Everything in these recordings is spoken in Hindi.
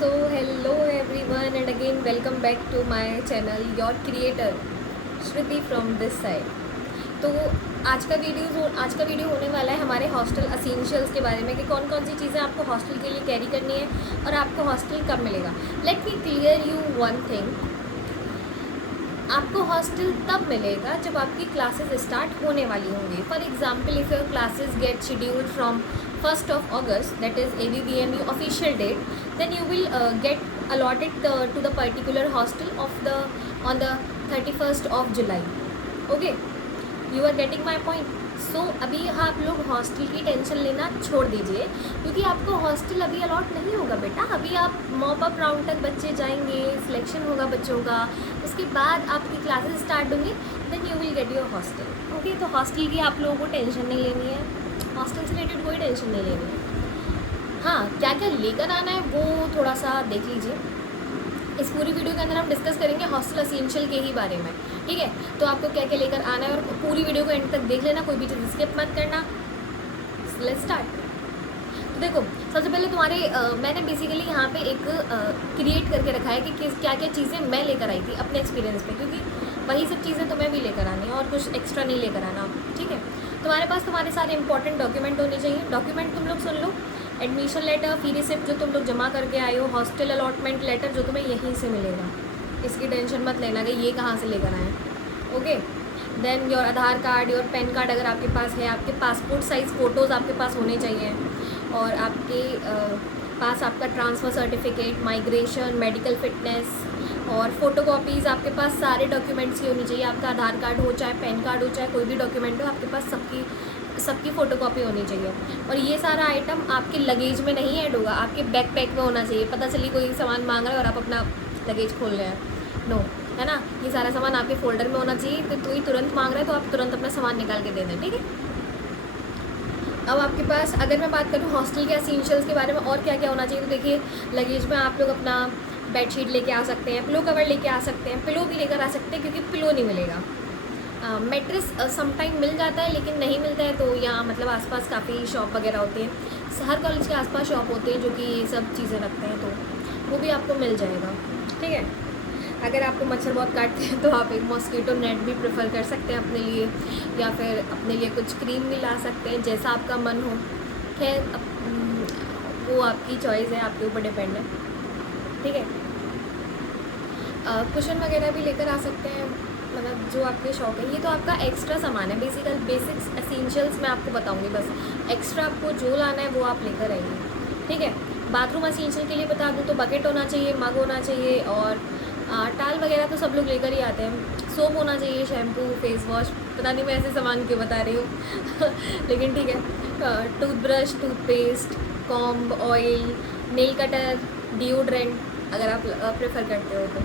So hello everyone and again welcome back to my channel your creator Shruti from this side। तो आज का वीडियो होने वाला है हमारे हॉस्टल असेंशियल्स के बारे में कि कौन कौन सी चीज़ें आपको हॉस्टल के लिए कैरी करनी है और आपको हॉस्टल कब मिलेगा। Let me clear you one thing, आपको हॉस्टल तब मिलेगा जब आपकी क्लासेस स्टार्ट होने वाली होंगी। For example, if your classes get scheduled from 1st of August, that is ABBMU official date, then you will get allotted to the particular hostel on the 31st of July. Okay, you are getting my point. So अभी आप लोग हॉस्टल की टेंशन लेना छोड़ दीजिए, क्योंकि आपको हॉस्टल अभी अलॉट नहीं होगा बेटा। अभी आप मॉप अप राउंड तक बच्चे जाएंगे, सिलेक्शन होगा बच्चों का, उसके बाद आपकी क्लासेस स्टार्ट होंगी, then you will get your hostel. Okay, तो हॉस्टल की आप लोगों को टेंशन नहीं लेनी है, हॉस्टल से रिलेटेड कोई टेंशन नहीं लेनी है। हाँ, क्या क्या लेकर आना है वो थोड़ा सा देख लीजिए। इस पूरी वीडियो के अंदर हम डिस्कस करेंगे हॉस्टल असेंशियल के ही बारे में, ठीक है। तो आपको क्या क्या लेकर आना है और पूरी वीडियो को एंड तक देख लेना, कोई भी चीज़ स्किप मत करना। Let's start. तो देखो, सबसे पहले मैंने बेसिकली यहाँ पे एक क्रिएट करके रखा है कि क्या क्या चीज़ें मैं लेकर आई थी अपने एक्सपीरियंस पे, क्योंकि वही सब चीज़ें तुम्हें भी लेकर आनी है और कुछ एक्स्ट्रा नहीं लेकर आना, ठीक है। तुम्हारे पास तुम्हारे सारे इंपॉर्टेंट डॉक्यूमेंट होने चाहिए। डॉक्यूमेंट तुम लोग सुन लो, एडमिशन लेटर, फी रिसिप्ट जो तुम लोग जमा करके आए हो, हॉस्टल अलॉटमेंट लेटर जो तुम्हें यहीं से मिलेगा, इसकी टेंशन मत लेना कि ये कहाँ से लेकर आए। Okay, then your Aadhaar card, your PAN card अगर आपके पास है, आपके पासपोर्ट साइज़ फ़ोटोज़ आपके पास होने चाहिए, और आपके पास आपका transfer certificate, migration, medical fitness और फ़ोटोकॉपीज़ आपके पास सारे डॉक्यूमेंट्स की होनी चाहिए। आपका आधार कार्ड हो, चाहे पैन कार्ड हो, चाहे कोई भी डॉक्यूमेंट हो, आपके पास सबकी फ़ोटोकॉपी होनी चाहिए। और ये सारा आइटम आपके लगेज में नहीं ऐड होगा, आपके बैकपैक में होना चाहिए। पता चली कोई सामान मांग रहा है और आप अपना लगेज खोल रहे हैं, नो, है ना। ये सारा सामान आपके फोल्डर में होना चाहिए। तो कोई तुरंत मांग रहा है तो आप तुरंत अपना सामान निकाल के दे दें, ठीक है। अब आपके पास अगर मैं बात करूँ हॉस्टल के एसेंशियल्स के बारे में और क्या क्या होना चाहिए, तो देखिए, लगेज में आप लोग अपना बेडशीट लेके आ सकते हैं, पिलो कवर लेके आ सकते हैं, पिलो भी लेकर आ सकते हैं क्योंकि पिलो नहीं मिलेगा। मैट्रेस समटाइम मिल जाता है, लेकिन नहीं मिलता है तो यहाँ मतलब आसपास काफ़ी शॉप वगैरह होती है, हर कॉलेज के आसपास शॉप होते हैं जो कि ये सब चीज़ें रखते हैं, तो वो भी आपको मिल जाएगा, ठीक है। अगर आपको मच्छर बहुत काटते हैं तो आप एक मॉस्किटो नेट भी प्रेफर कर सकते हैं अपने लिए, या फिर अपने लिए कुछ क्रीम भी ला सकते हैं, जैसा आपका मन हो। खैर वो आपकी चॉइस है, आपके ऊपर डिपेंड है, ठीक है। कुशन वगैरह भी लेकर आ सकते हैं, मतलब जो आपके शौक है। ये तो आपका एक्स्ट्रा सामान है, बेसिक्स एसेंशियल्स मैं आपको बताऊंगी, बस एक्स्ट्रा आपको जो लाना है वो आप लेकर आइए, ठीक है। बाथरूम एसेंशियल के लिए बता दूँ तो बकेट होना चाहिए, मग होना चाहिए, और टाल वगैरह तो सब लोग लेकर ही आते हैं। सोप होना चाहिए, शैम्पू, फेस वॉश, पता नहीं मैं ऐसे सामान क्यों बता रही हूँ लेकिन ठीक है। Toothbrush, toothpaste, comb, oil, nail cutter, deodorant अगर आप प्रेफर करते हो तो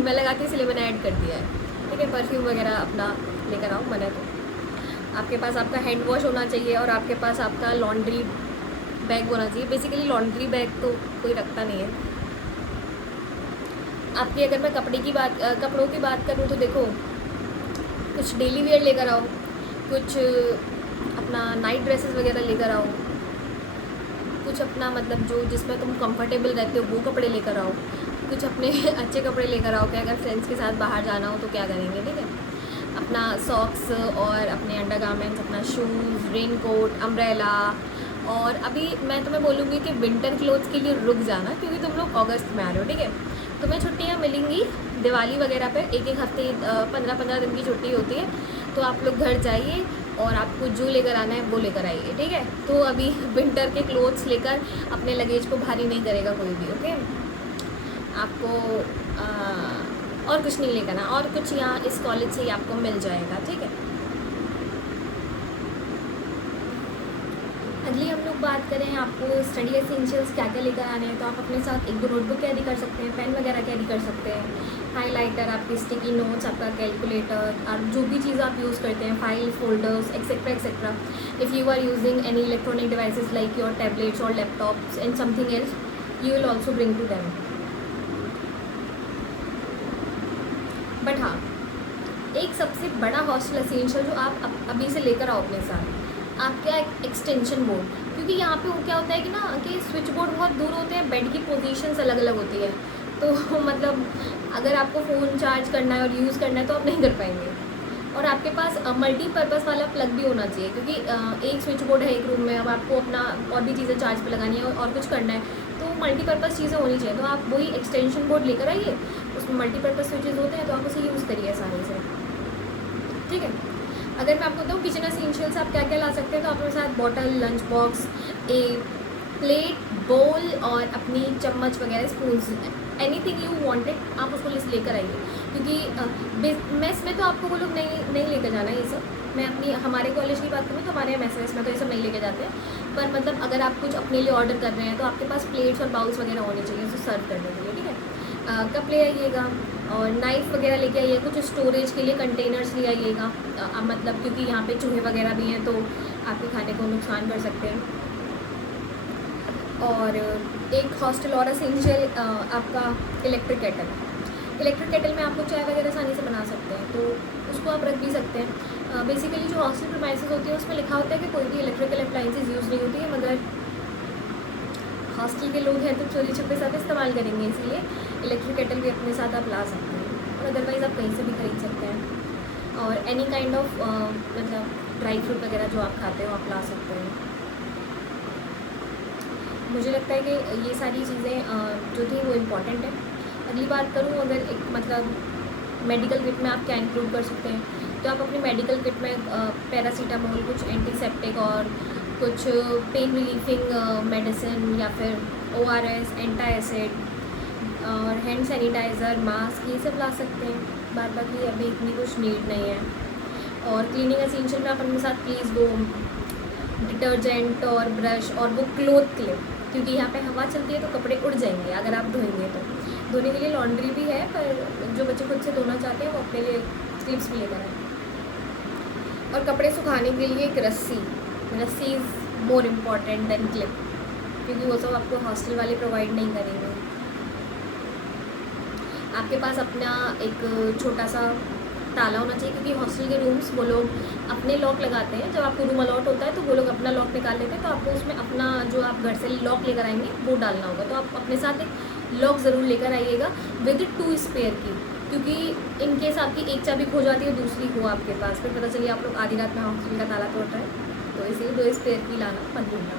मैं लगाती हूँ इसलिए मैंने ऐड कर दिया है, ठीक है। परफ्यूम वगैरह अपना लेकर आओ, मना तो। आपके पास आपका हैंड वॉश होना चाहिए, और आपके पास आपका लॉन्ड्री बैग होना चाहिए। बेसिकली लॉन्ड्री बैग तो कोई रखता नहीं है। आपकी अगर मैं कपड़ों की बात करूँ तो देखो, कुछ डेली वेयर लेकर आओ, कुछ अपना नाइट ड्रेसेस वगैरह लेकर आओ, कुछ अपना मतलब जो जिसमें तुम कंफर्टेबल रहते हो वो कपड़े लेकर आओ, कुछ अपने अच्छे कपड़े लेकर आओ कि अगर फ्रेंड्स के साथ बाहर जाना हो तो क्या करेंगे, ठीक है। अपना सॉक्स और अपने अंडरगारमेंट्स, अपना शूज़, रेन कोट, अम्ब्रेला। और अभी मैं तुम्हें बोलूँगी कि विंटर क्लोथ्स के लिए रुक जाना, क्योंकि तुम लोग अगस्त में आ रहे हो, ठीक है। तुम्हें छुट्टियाँ मिलेंगी दिवाली वगैरह पे, एक हफ्ते 15-15 दिन की छुट्टी होती है, तो आप लोग घर जाइए और आपको जो लेकर आना है वो लेकर आइए, ठीक है। तो अभी विंटर के क्लोथ्स लेकर अपने लगेज को भारी नहीं करेगा कोई भी, ओके। आपको और कुछ नहीं लेकर आना, और कुछ यहाँ इस कॉलेज से ही आपको मिल जाएगा, ठीक है। अगली हम लोग बात करें आपको स्टडी एसेंशियल्स क्या क्या लेकर आने हैं, तो आप अपने साथ एक दो नोटबुक कैरी कर सकते हैं, पेन वगैरह कैरी कर सकते हैं, हाइलाइटर, आपकी स्टिकी नोट्स, आपका कैलकुलेटर, और जो भी चीज़ आप यूज़ करते हैं, file, folders, etcetera etcetera. If you are using any electronic devices like your tablets और laptops and something else, you will also bring to them. But हाँ, एक सबसे बड़ा हॉस्टल एसेंशियल जो आप अभी से लेकर आओ अपने साथ, आपका एक्सटेंशन बोर्ड। क्योंकि यहाँ पे वो क्या होता है कि ना कि स्विच बोर्ड बहुत दूर होते हैं, बेड की पोजीशंस अलग अलग होती है, तो मतलब अगर आपको फ़ोन चार्ज करना है और यूज़ करना है तो आप नहीं कर पाएंगे। और आपके पास मल्टीपर्पज़ वाला प्लग भी होना चाहिए, क्योंकि एक स्विच बोर्ड है एक रूम में, अब आपको अपना और भी चीज़ें चार्ज पे लगानी है और कुछ करना है, तो मल्टीपर्पज़ चीज़ें होनी चाहिए। तो आप वही एक्सटेंशन बोर्ड लेकर आइए, उसमें मल्टीपर्पज़ स्विचेस होते हैं, तो आप उसे यूज़ करिए आसानी से, ठीक है। अगर मैं आपको बताऊँ किचन एसेंशियल्स आप क्या क्या ला सकते हैं, तो अपने साथ बॉटल, लंच बॉक्स, ए प्लेट, बोल और अपनी चम्मच वगैरह, स्पून्स, एनीथिंग यू वांटेड आप उसको लिस्ट लेकर आइए, क्योंकि मेस में तो आपको वो लोग नहीं लेकर जाना है ये सब। मैं अपनी हमारे कॉलेज की बात करूँ तो हमारे यहाँ मेस में तो ये सब नहीं लेके जाते हैं, पर मतलब अगर आप कुछ अपने लिए ऑर्डर कर रहे हैं तो आपके पास प्लेट्स और बाउल्स वगैरह होने चाहिए उसे सर्व करने के लिए, ठीक है। कप ले आइएगा और नाइफ़ वगैरह लेके आइए, कुछ स्टोरेज के लिए कंटेनर्स ले आइएगा, मतलब क्योंकि यहाँ पे चूहे वगैरह भी हैं तो आपके खाने को नुकसान कर सकते हैं। और एक हॉस्टल और एसेंशियल आपका इलेक्ट्रिक केटल में आप लोग चाय वगैरह आसानी से बना सकते हैं, तो उसको आप रख भी सकते हैं। बेसिकली जो हॉस्टल प्रीमाइसेस होती है उसमें लिखा होता है कि कोई भी इलेक्ट्रिकल अप्लाइंसेस यूज़ नहीं होती है, मगर हॉस्टल के लोग हैं तो चोरी छुपे सब इस्तेमाल करेंगे, इसलिए इलेक्ट्रिक केटल भी अपने साथ आप ला सकते हैं, और अदरवाइज़ आप कहीं से भी खरीद सकते हैं। और एनी काइंड ऑफ मतलब ड्राई फ्रूट वगैरह जो आप खाते हो आप ला सकते हैं। मुझे लगता है कि ये सारी चीज़ें जो थी वो इम्पॉर्टेंट है। अगली बात करूँ अगर एक मतलब मेडिकल किट में आप क्या इंक्लूड कर सकते हैं, तो आप अपनी मेडिकल किट में पैरासीटामोल, कुछ एंटीसेप्टिक और कुछ पेन रिलीफिंग मेडिसिन, या फिर ORS, एंटासिड और हैंड सैनिटाइज़र, मास्क, ये सब ला सकते हैं। बाकी अभी इतनी कुछ नीड नहीं है। और क्लीनिंग एसेंशियल में आप अपने साथ प्लीज़ वो डिटर्जेंट और ब्रश और वो क्लोथ क्लिप, क्योंकि यहाँ पे हवा चलती है तो कपड़े उड़ जाएंगे अगर आप धोएंगे तो। धोने के लिए लॉन्ड्री भी है, पर जो बच्चे खुद से धोना चाहते हैं वो अपने लिए क्लिप्स भी लेकर आए। और कपड़े सुखाने के लिए एक रस्सी is more important than clip, क्योंकि वो सब आपको हॉस्टल वाले प्रोवाइड नहीं करेंगे। आपके पास अपना एक छोटा सा ताला होना चाहिए, क्योंकि हॉस्टल के रूम्स वो लोग अपने लॉक लगाते हैं। जब आपको रूम अलॉट होता है तो वो लोग अपना लॉक निकाल लेते हैं, तो आपको उसमें अपना जो आप घर से लॉक लेकर आएंगे वो डालना होगा। तो आप अपने साथ एक लॉक ज़रूर लेकर आइएगा विद 2 स्पेयर की, क्योंकि इन केस आपकी एक चाबी खो जाती है दूसरी हो आपके पास, फिर पता चलिए आप लोग आधी रात में हॉस्टल का ताला तोड़ रहे हैं, तो इसलिए 2 स्पेयर की लाना मत भूलना,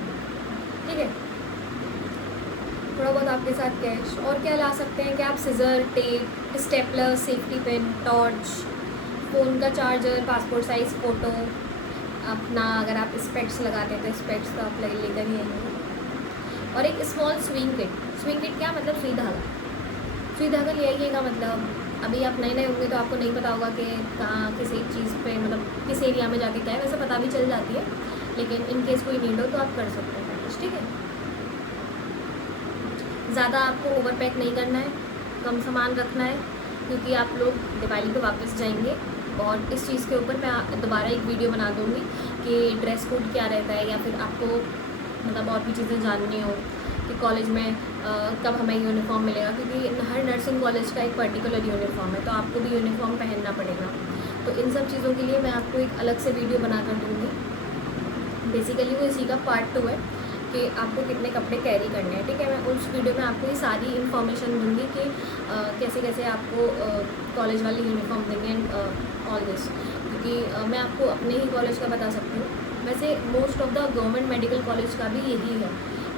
ठीक है। थोड़ा बहुत आपके साथ कैश। और क्या ला सकते हैं कि आप scissor, tape, stapler, safety pin, torch, phone का चार्जर, पासपोर्ट साइज़ फ़ोटो, अपना अगर आप स्पेक्ट्स लगाते हैं तो स्पेक्ट्स तो आप लेकर ही आएंगे, और एक स्मॉल स्विंग किट क्या मतलब सुई धागा ले आइएगा। मतलब अभी आप नए होंगे तो आपको नहीं पता होगा कि कहाँ किसी चीज़ पे मतलब किस एरिया में जाके क्या है, वैसे पता भी चल जाती है, लेकिन इन केस कोई नीड हो तो आप कर सकते हैं कुछ, ठीक है। ज़्यादा आपको ओवर पैक नहीं करना है, कम सामान रखना है, क्योंकि आप लोग दिवाली पे वापस जाएंगे। और इस चीज़ के ऊपर मैं दोबारा एक वीडियो बना दूँगी कि ड्रेस कोड क्या रहता है, या फिर आपको मतलब और भी चीज़ें जाननी हो कि कॉलेज में कब हमें यूनिफॉर्म मिलेगा, क्योंकि हर नर्सिंग कॉलेज का एक पर्टिकुलर यूनिफॉर्म है, तो आपको भी यूनिफॉर्म पहनना पड़ेगा। तो इन सब चीज़ों के लिए मैं आपको एक अलग से वीडियो बना कर दूँगी। बेसिकली वो इसी का पार्ट 2 है कि आपको कितने कपड़े कैरी करने हैं, ठीक है। मैं उस वीडियो में आपको ये सारी इन्फॉर्मेशन दूँगी कि कैसे कैसे आपको कॉलेज वाले यूनिफॉर्म देंगे एंड ऑल दिस, क्योंकि मैं आपको अपने ही कॉलेज का बता सकती हूँ। वैसे most of the government medical college का भी यही है,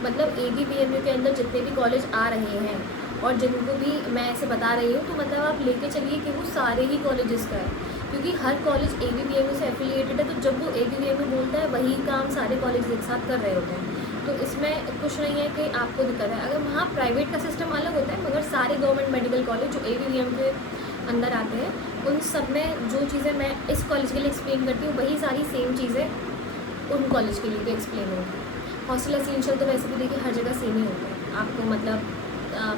मतलब ABPMU के अंदर जितने भी कॉलेज आ रहे हैं और जिनको भी मैं ऐसे बता रही हूँ, तो मतलब आप लेके चलिए कि वो सारे ही कॉलेजेस का है, क्योंकि हर कॉलेज ABPMU से एफिलिएटेड है। तो जब वो ABPMU बोलता है वही काम सारे कॉलेज एक साथ कर रहे होते हैं, तो इसमें कुछ नहीं है कि आपको दिक्कत है। अगर वहाँ प्राइवेट का सिस्टम अलग होता है, मगर सारे गवर्नमेंट मेडिकल कॉलेज जो ABPMU के अंदर आते हैं, उन सब में जो चीज़ें मैं इस कॉलेज के लिए एक्सप्लेन करती हूँ वही सारी सेम चीज़ें उन कॉलेज के लिए भी एक्सप्लेन होगी। हॉस्टल एसेंशियल तो वैसे भी देखिए हर जगह सेम ही होता है, आपको मतलब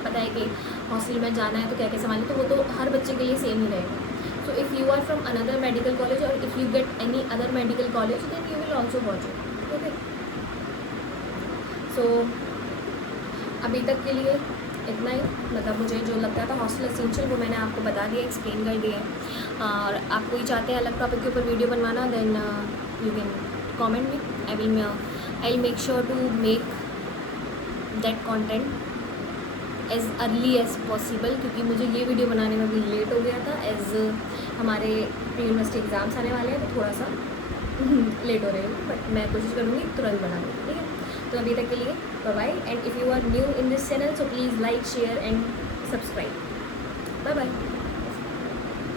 पता है कि हॉस्टल में जाना है तो क्या क्या सामान है, तो वो तो हर बच्चे के लिए सेम ही रहेगा। So if you are from another medical college और if you get any other medical college then you will also watch it, okay. So अभी तक के लिए इतना ही, मतलब मुझे जो लगता था हॉस्टल एसेंशियल वो मैंने आपको बता दिया, एक्सप्लेन कर दिया है। और आप कोई चाहते हैं अलग टॉपिक के ऊपर वीडियो बनवाना, then you can comment me, I make sure to make that content as early as possible, क्योंकि मुझे ये वीडियो बनाने में भी लेट हो गया था एज़ हमारे प्री यूनिवर्सिटी एग्ज़ाम्स आने वाले हैं, तो थोड़ा सा लेट हो रही हूँ, बट मैं कोशिश करूँगी तुरंत बनाने की, ठीक है। तो अभी तक के लिए bye bye, and if you are new in this channel so please like share and subscribe. Bye bye.